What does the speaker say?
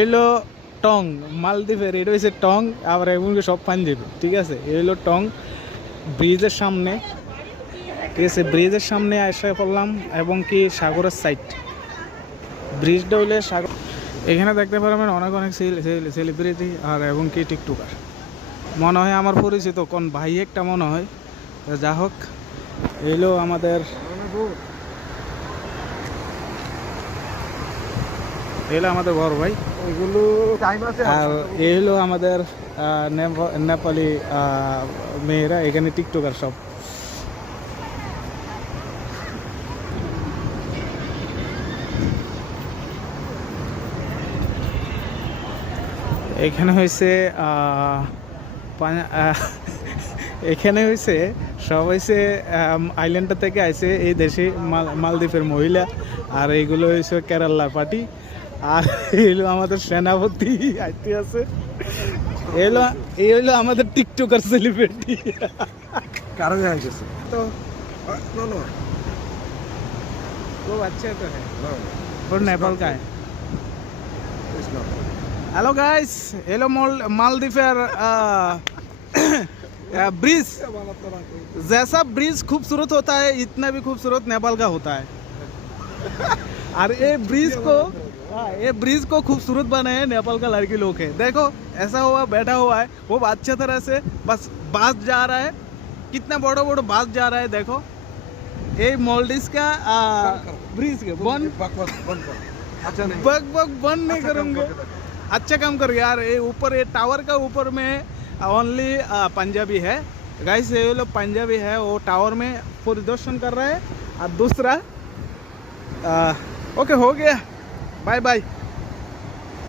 হইলো টং মালদ্বীপের, এটা হচ্ছে টং, আবার এমনকি সব পাঞ্জাবি, ঠিক আছে। এই হলো টং ব্রিজের সামনে, ঠিক আছে। ব্রিজের সামনে এসে পড়লাম এবং কি সাগরের সাইড, ব্রিজটা হইলে সাগর। এখানে দেখতে পারবেন অনেক অনেক সেলিব্রিটি আর এবং কি টিকটকার, মনে হয় আমার পরিচিত কোন ভাই একটা মনে হয়। যা হোক, এলো আমাদের বড় ভাই, এগুলো টাইম আছে। আর এই হলো আমাদের নেপালি মেয়েরা, এখানে টিকটকার সব। এখানে হয়েছে এখানে হয়েছে সব হয়েছে আইল্যান্ডটা থেকে আইছে এই দেশে, মালদ্বীপের মহিলা, আর এইগুলো হয়েছে কেরালার পার্টি, আর এইগুলো আমাদের সেনাপতি আইতে আছে। এই হলো আমাদের টিকটকার সেলিব্রিটি। কারো হয়ে গেছে তো वो अच्छा तो है और नेपाल का है। Hello guys, hello Maldives bridge. जैसा ब्रिज खूबसूरत होता है, इतना भी खूबसूरत नेपाल का होता है। और ये ब्रिज को खूबसूरत बनाए नेपाल का लड़की लोग है। देखो ऐसा हुआ बैठा हुआ है वो अच्छे तरह से, बस बास जा रहा है, कितना बड़ा बड़ा बास जा रहा है। देखो ये मोल्डिस का ब्रिज के बंद बंद नहीं करूँगा। अच्छा काम कर यार। ये ऊपर ये टावर का ऊपर में ओनली पंजाबी है गाइस, ये लोग पंजाबी है, वो टावर में परिदर्शन कर रहा है। और दूसरा ओके हो गया, बाय बाय।